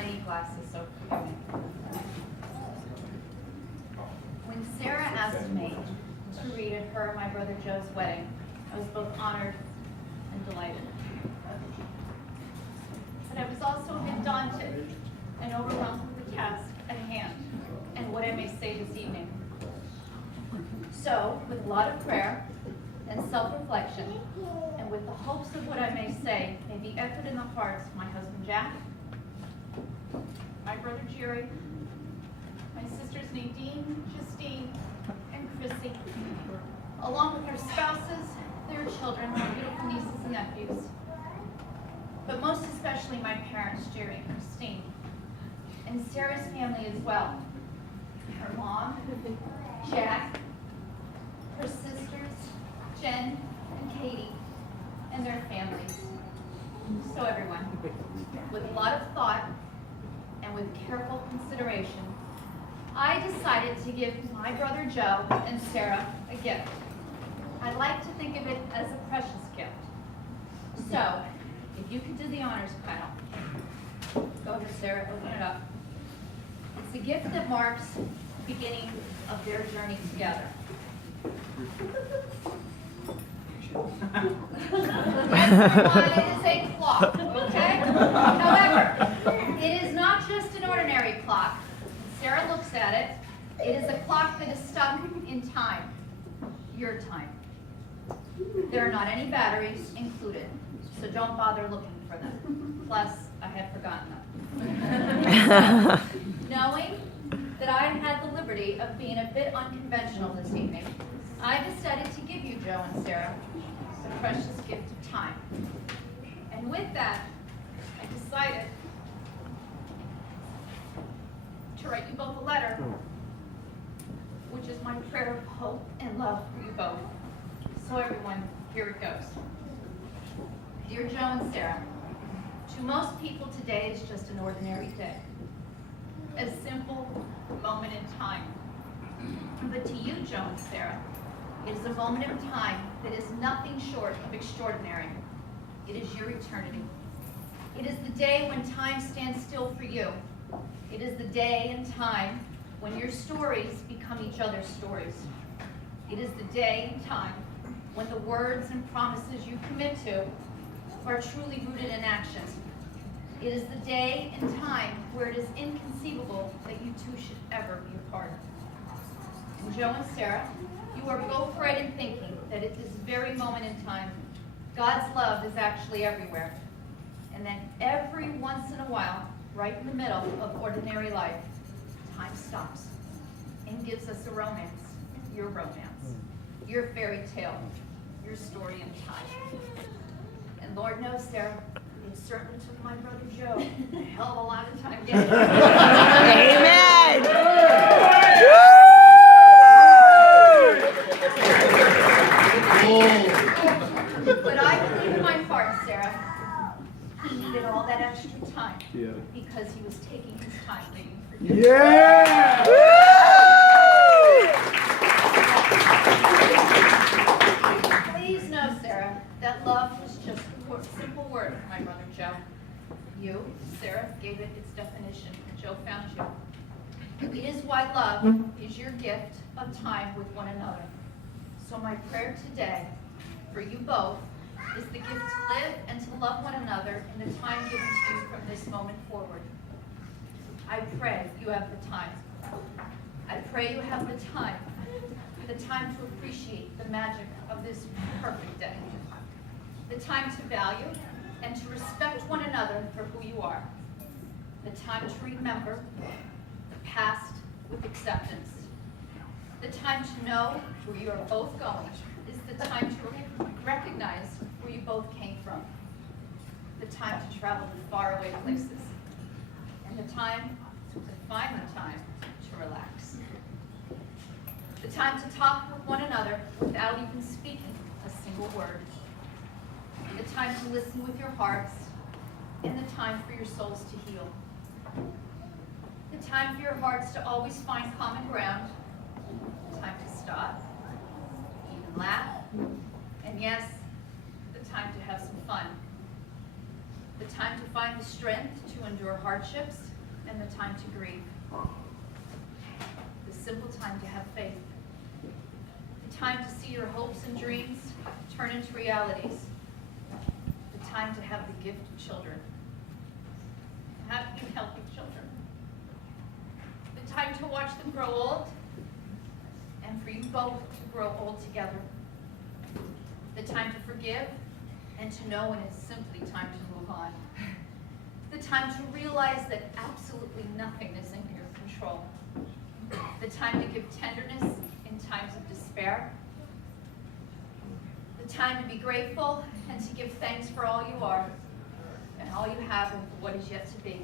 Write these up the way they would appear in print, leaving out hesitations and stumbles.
tiny glasses, so forgive me. When Sarah asked me to read at her and my brother Joe's wedding, I was both honored and delighted. But I was also a bit daunted and overwhelmed with the task at hand and what I may say this evening. So, with a lot of prayer and self-reflection, and with the hopes of what I may say may be echoed in the hearts of my husband Jack, my brother Jerry, my sisters Nadine, Justine, and Chrissy, along with their spouses, their children, my beautiful nieces and nephews, but most especially my parents, Jerry and Christine, and Sarah's family as well. Her mom, Jack, her sisters, Jen and Katie, and their families. So everyone, with a lot of thought and with careful consideration, I decided to give my brother Joe and Sarah a gift. I like to think of it as a precious gift. So, if you could do the honors, Kyle. Go ahead, Sarah, open it up. It's a gift that marks the beginning of their journey together. It is a clock, okay? However, it is not just an ordinary clock. Sarah looks at it. It is a clock that is stuck in time. Your time. There are not any batteries included, so don't bother looking for them. Plus, I had forgotten them. Knowing that I had the liberty of being a bit unconventional this evening, I decided to give you, Joe and Sarah, the precious gift of time. And with that, I decided to write you both a letter, which is my prayer of hope and love for you both. So everyone, here it goes. Dear Joe and Sarah, to most people today is just an ordinary day, a simple moment in time. But to you, Joe and Sarah, it is a moment in time that is nothing short of extraordinary. It is your eternity. It is the day when time stands still for you. It is the day and time when your stories become each other's stories. It is the day and time when the words and promises you commit to are truly rooted in action. It is the day and time where it is inconceivable that you two should ever be apart. And Joe and Sarah, you are both right in thinking that at this very moment in time, God's love is actually everywhere. And then every once in a while, right in the middle of ordinary life, time stops and gives us a romance, your romance, your fairy tale, your story in time. And Lord knows, Sarah, it certainly took my brother Joe a hell of a lot of time getting there. Amen. But I believe in my heart, Sarah, he needed all that extra time because he was taking his time waiting for you. Yeah! Please know, Sarah, that love was just a simple word for my brother Joe. You, Sarah, gave it its definition, and Joe found you. It is why love is your gift of time with one another. So my prayer today for you both is the gift to live and to love one another in the time given to you from this moment forward. I pray you have the time. I pray you have the time to appreciate the magic of this perfect day, the time to value and to respect one another for who you are, the time to remember the past with acceptance, the time to know where you are both going is the time to recognize where you both came from, the time to travel to faraway places, and the time to find the time to relax. The time to talk with one another without even speaking a single word. The time to listen with your hearts, and the time for your souls to heal. The time for your hearts to always find common ground. The time to stop, even laugh, and yes, the time to have some fun. The time to find the strength to endure hardships, and the time to grieve. The simple time to have faith. The time to see your hopes and dreams turn into realities. The time to have the gift of children. Happy and healthy children. The time to watch them grow old, and for you both to grow old together. The time to forgive, and to know when it's simply time to move on. The time to realize that absolutely nothing is in your control. The time to give tenderness in times of despair. The time to be grateful and to give thanks for all you are and all you have and for what is yet to be.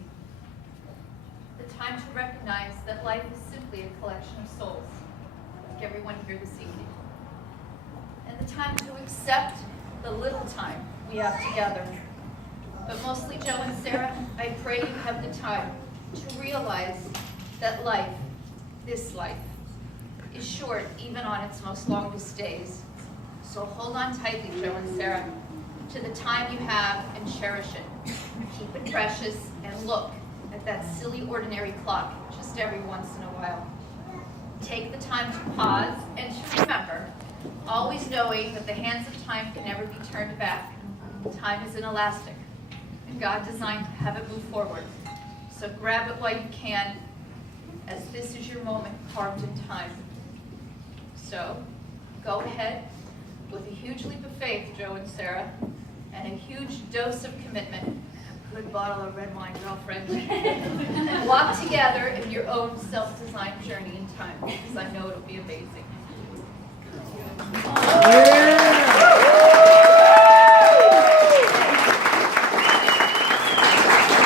The time to recognize that life is simply a collection of souls, like everyone here this evening. And the time to accept the little time we have together. But mostly, Joe and Sarah, I pray you have the time to realize that life, this life, is short even on its most longest days. So hold on tightly, Joe and Sarah, to the time you have and cherish it. Keep it precious and look at that silly ordinary clock just every once in a while. Take the time to pause and to remember, always knowing that the hands of time can never be turned back. Time is inelastic, and God designed to have it move forward. So grab it while you can, as this is your moment carved in time. So go ahead with a huge leap of faith, Joe and Sarah, and a huge dose of commitment, and a good bottle of red wine, girlfriend. And walk together in your own self-designed journey in time, because I know it'll be amazing. Yeah.